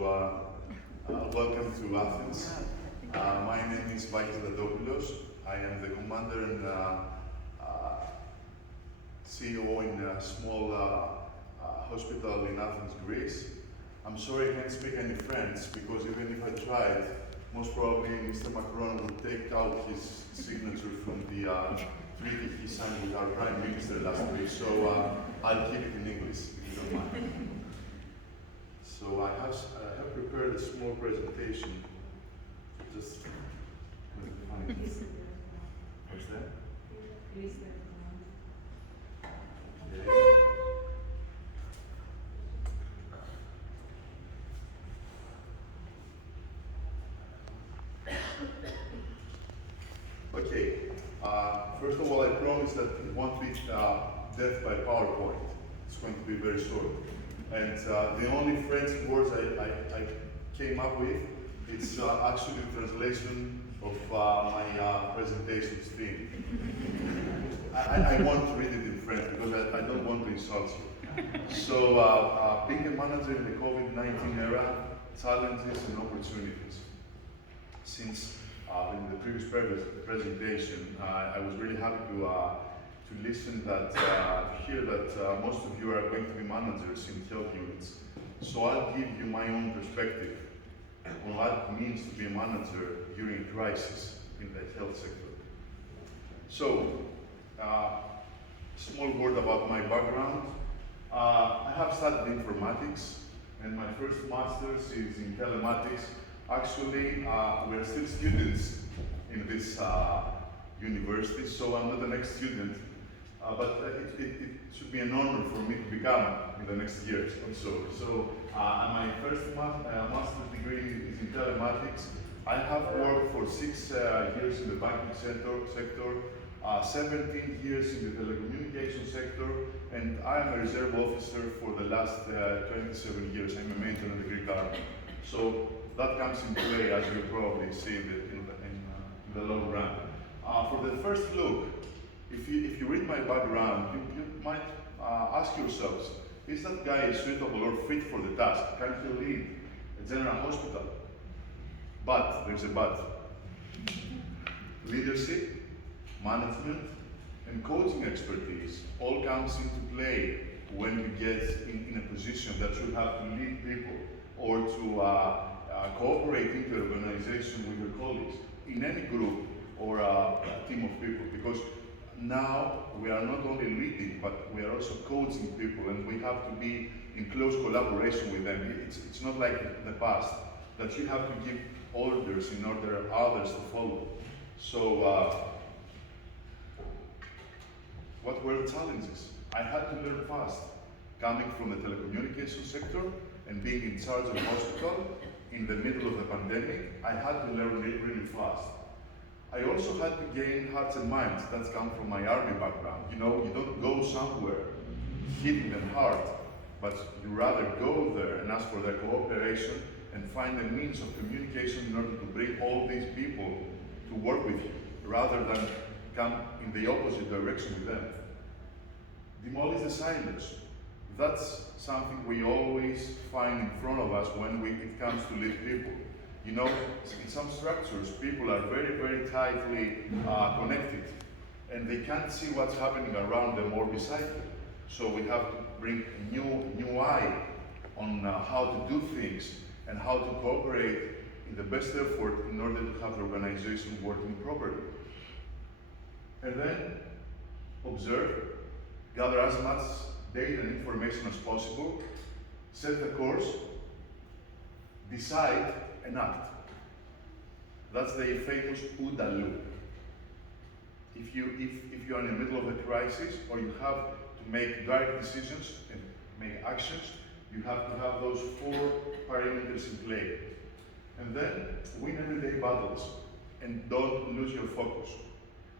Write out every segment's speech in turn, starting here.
Welcome to Athens. My name is Vakis. I am the commander and CEO in a small hospital in Athens, Greece. I'm sorry I can't speak any French because even if I tried, most probably Mr. Macron would take out his signature from the treaty he signed with our Prime Minister last week. So I'll keep it in English, if you don't mind. So I have prepared a small presentation. Just what's that? Okay. First of all, I promise that it won't be death by PowerPoint. It's going to be very short. And the only French words I came up with, it's actually a translation of my presentation's theme. I want to read it in French because I don't want to insult you. So, being a manager in the COVID-19 era, challenges and opportunities. Since in the previous presentation, I was really happy to listen that hear that most of you are going to be managers in health units. So I'll give you my own perspective on what it means to be a manager during a crisis in the health sector. So, small word about my background. I have studied informatics, and my first master's is in telematics. Actually, we're still students in this university, so I'm not an ex-student, but it should be an honor for me to become in the next years also. So my first master's degree is in telematics. I have worked for 6 years in the banking sector, 17 years in the telecommunication sector, and I am a reserve officer for the last 27 years. I'm a major in the Greek Army. So that comes into play, as you probably see in the long run. For the first look, if you read my background, you might ask yourselves, is that guy suitable or fit for the task? Can he lead a general hospital? But, there's a but. Leadership, management, and coaching expertise all comes into play when you get in a position that you have to lead people or to cooperate into an organization with your colleagues in any group or a team of people, because now we are not only leading, but we are also coaching people, and we have to be in close collaboration with them. It's not like the past, that you have to give orders in order others to follow. So, what were the challenges? I had to learn fast. Coming from the telecommunications sector and being in charge of a hospital in the middle of the pandemic, I had to learn really fast. I also had to gain hearts and minds. That's come from my army background. You know, you don't go somewhere hitting them hard, but you rather go there and ask for their cooperation and find a means of communication in order to bring all these people to work with you, rather than come in the opposite direction with them. Demolish the silos. That's something we always find in front of us when it comes to lead people. You know, in some structures, people are very tightly connected, and they can't see what's happening around them or beside them. So we have to bring a new eye on how to do things and how to cooperate in the best effort in order to have the organization working properly. And then observe, gather as much data and information as possible, set the course, decide, and act. That's the famous OODA loop. If you are in the middle of a crisis, or you have to make direct decisions and make actions, you have to have those 4 parameters in play. And then win everyday battles, and don't lose your focus.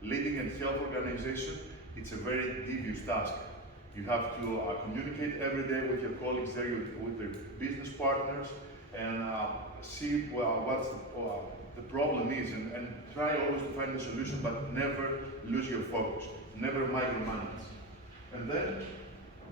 Leading a health organization, it's a very devious task. You have to communicate every day with your colleagues there, with your business partners, and see what the problem is, and try always to find a solution, but never lose your focus, never micromanage. And then,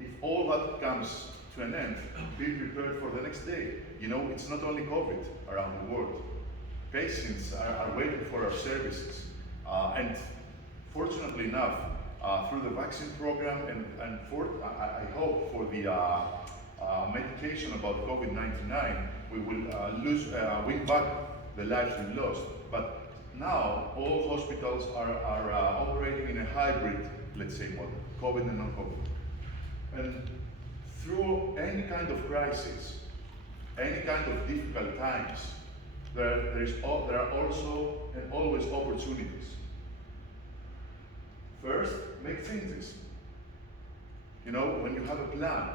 if all that comes to an end, be prepared for the next day. You know, it's not only COVID around the world. Patients are waiting for our services. And fortunately enough, through the vaccine program and I hope for the medication about COVID-19, we will win back the lives we lost. But now all hospitals are operating in a hybrid, let's say, model, COVID and non-COVID. And through any kind of crisis, any kind of difficult times, there are also and always opportunities. First, make changes. You know, when you have a plan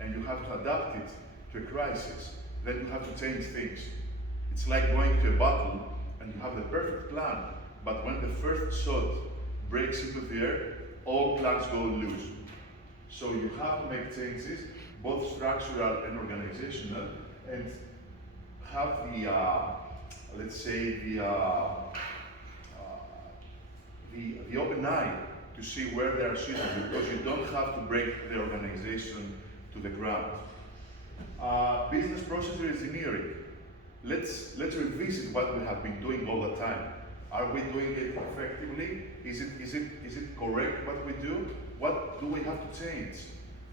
and you have to adapt it to a crisis, then you have to change things. It's like going to a battle and you have the perfect plan, but when the first shot breaks into the air, all plans go loose. So you have to make changes, both structural and organizational, and have the, let's say, the open eye to see where they are suitable, because you don't have to break the organization to the ground. Business process engineering. Let's revisit what we have been doing all the time. Are we doing it effectively? Is it correct what we do? What do we have to change?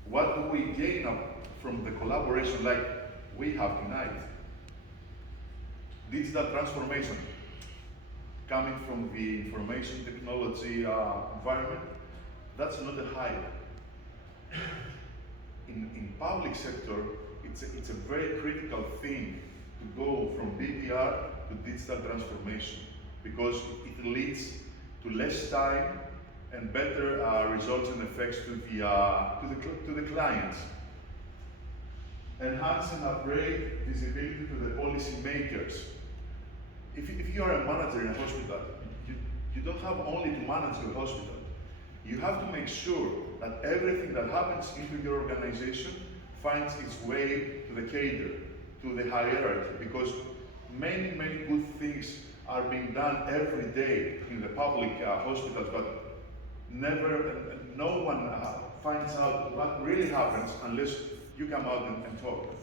What do we gain from the collaboration like we have tonight? Digital transformation. Coming from the information technology environment, that's not a hype. In public sector, it's a very critical thing to go from BPR to digital transformation, because it leads to less time and better results and effects to the clients. Enhance and upgrade visibility to the policy makers. If you are a manager in a hospital, you don't have only to manage the hospital. You have to make sure that everything that happens into your organization finds its way to the cadre, to the hierarchy, because many good things are being done every day in the public hospitals, but no one finds out what really happens unless you come out and talk.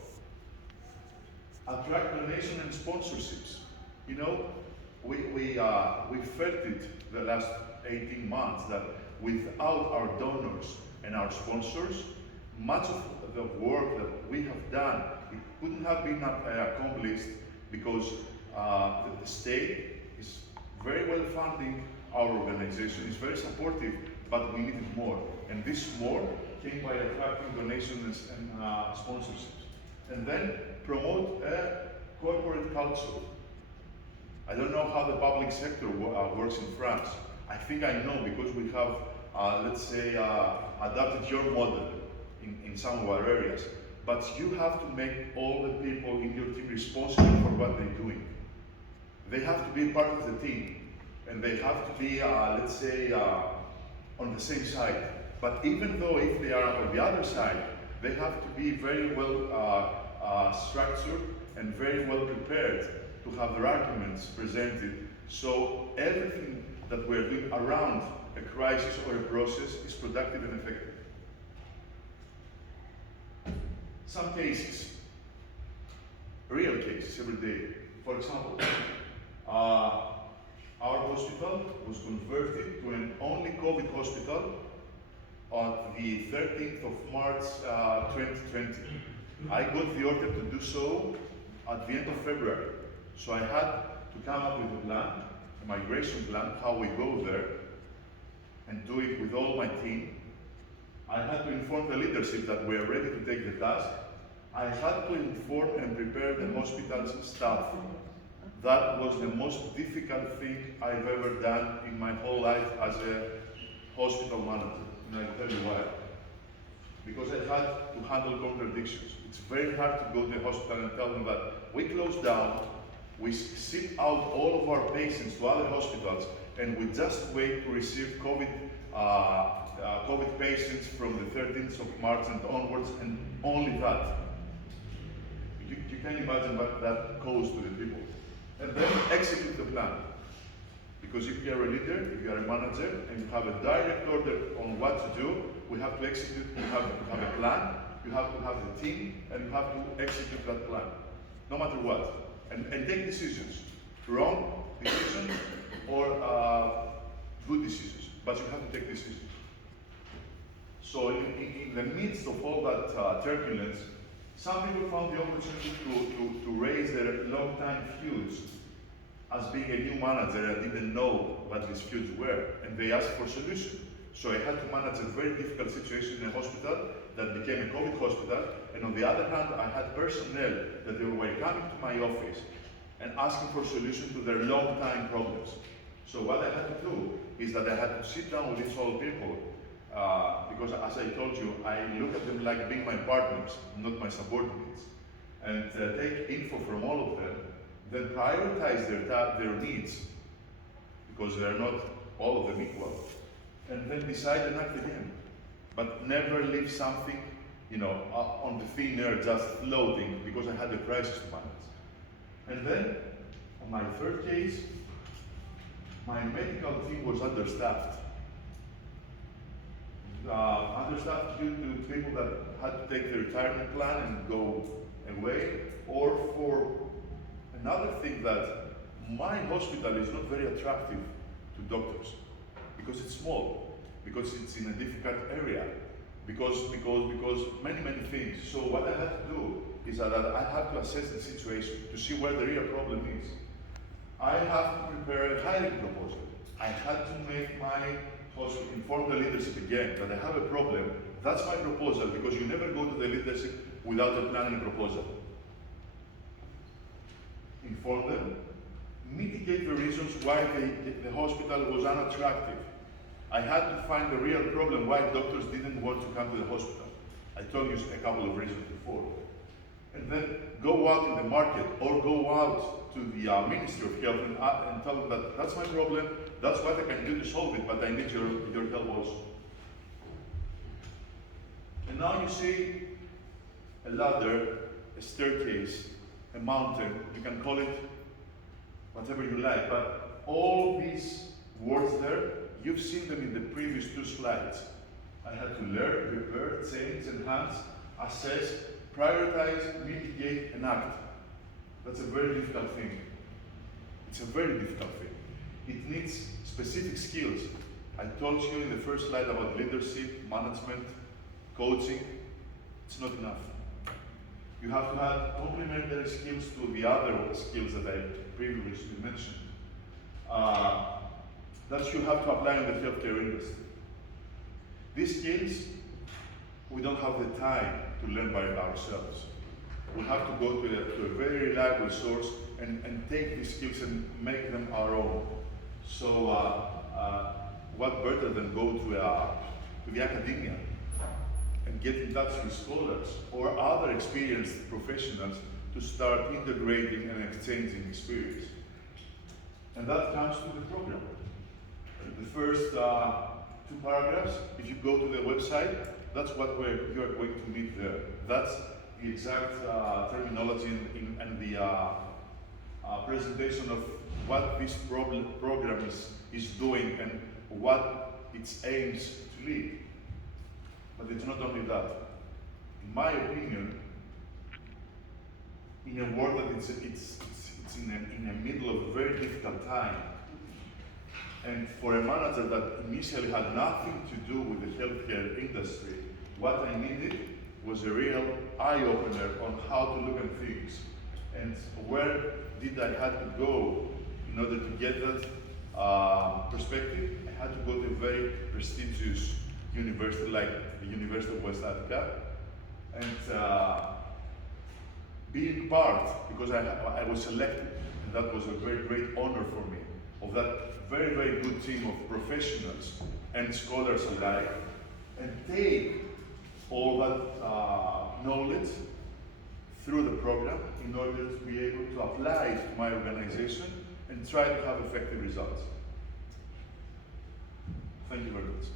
Attract donation and sponsorships. You know, we felt it the last 18 months that without our donors and our sponsors, much of the work that we have done, it couldn't have been accomplished, because the state is very well funding our organization, is very supportive, but we needed more. And this more came by attracting donations and sponsorships. And then promote a corporate culture. I don't know how the public sector works in France. I think I know, because we have, let's say, adapted your model in some of our areas. But you have to make all the people in your team responsible for what they're doing. They have to be part of the team, and they have to be, let's say, on the same side. But even though if they are on the other side, they have to be very well structured and very well prepared to have their arguments presented, so everything that we're doing around a crisis or a process is productive and effective. Some cases, real cases every day. For example, our hospital was converted to an only COVID hospital on the 13th of March 2020. I got the order to do so at the end of February. So I had to come up with a plan, a migration plan, how we go there, and do it with all my team. I had to inform the leadership that we are ready to take the task. I had to inform and prepare the hospital's staff. That was the most difficult thing I've ever done in my whole life as a hospital manager. And I'll tell you why. Because I had to handle contradictions. It's very hard to go to the hospital and tell them that we closed down, we ship out all of our patients to other hospitals, and we just wait to receive COVID patients from the 13th of March and onwards, and only that. You can imagine what that caused to the people. And then execute the plan. Because if you are a leader, if you are a manager, and you have a direct order on what to do, we have to execute, you have to have a plan, You have to have the team, and you have to execute that plan, no matter what. And take decisions, wrong decisions or good decisions, but you have to take decisions. So in the midst of all that turbulence, some people found the opportunity to raise their long-time feuds as being a new manager. I didn't know what these feuds were, and they asked for solutions. So I had to manage a very difficult situation in a hospital that became a COVID hospital, and on the other hand, I had personnel that they were coming to my office and asking for solutions to their long-time problems. So what I had to do is that I had to sit down with these old people, because as I told you, I look at them like being my partners, not my subordinates, and take info from all of them, then prioritize their needs, because they're not all of them equal, and then decide and act again. But never leave something, on the thin air just floating, because I had a crisis to manage. And then, on my third case, my medical team was understaffed. Understaffed due to people that had to take their retirement plan and go away, or for another thing that my hospital is not very attractive to doctors, because it's small, because it's in a difficult area, because many things. So what I had to do is that I had to assess the situation to see where the real problem is. I have to prepare a hiring proposal. I had to make my hospital inform the leadership again that I have a problem. That's my proposal, because you never go to the leadership without a plan and a proposal. Inform them, mitigate the reasons why the hospital was unattractive. I had to find the real problem why doctors didn't want to come to the hospital. I told you a couple of reasons before. And then go out in the market or go out to the Ministry of Health and tell them that that's my problem, that's what I can do to solve it, but I need your help also. And now you see a ladder, a staircase, a mountain, you can call it whatever you like, but all these words there, you've seen them in the previous two slides. I had to learn, prepare, change, enhance, assess, prioritize, mitigate, and act. That's a very difficult thing. It's a very difficult thing. It needs specific skills. I told you in the first slide about leadership, management, coaching. It's not enough. You have to have complementary skills to the other skills that I previously mentioned. That you have to apply in the healthcare industry. These skills, we don't have the time to learn by ourselves. We have to go to a very reliable source and take these skills and make them our own. So what better than go to the academia and get in touch with scholars or other experienced professionals to start integrating and exchanging experience. And that comes to the program. The first two paragraphs, if you go to the website, that's what you are going to meet there. That's the exact terminology and the presentation of what this program is doing and what its aims to lead. But it's not only that. In my opinion, in a world that it's in the middle of a very difficult time, and for a manager that initially had nothing to do with the healthcare industry, what I needed was a real eye-opener on how to look at things and where did I have to go in order to get that perspective. I had to go to a very prestigious university like the University of West Attica and being part, because I was selected, and that was a very great honor for me, of that very, very good team of professionals and scholars alike, and take all that knowledge through the program in order to be able to apply it to my organization and try to have effective results. Thank you very much.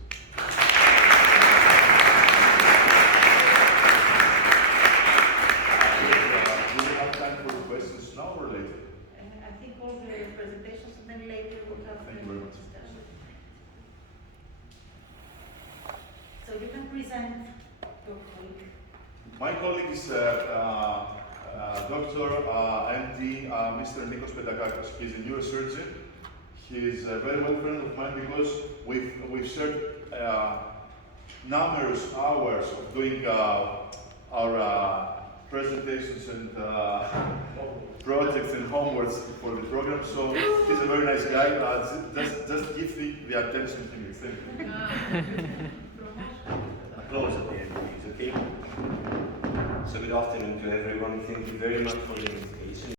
Do we have time for questions now or later? I think all the presentations and then later we'll have Thank you very much. discussion. So you can present your colleague. My colleague is Dr. MD Mr. Nikos Pedakakos. He's a neurosurgeon. He's a very well friend of mine because we've shared numerous hours of doing our presentations and projects and homeworks for the program. So he's a very nice guy. Just give the attention he needs. Thank you. Applause at the end, please, okay? So good afternoon to everyone. Thank you very much for the invitation.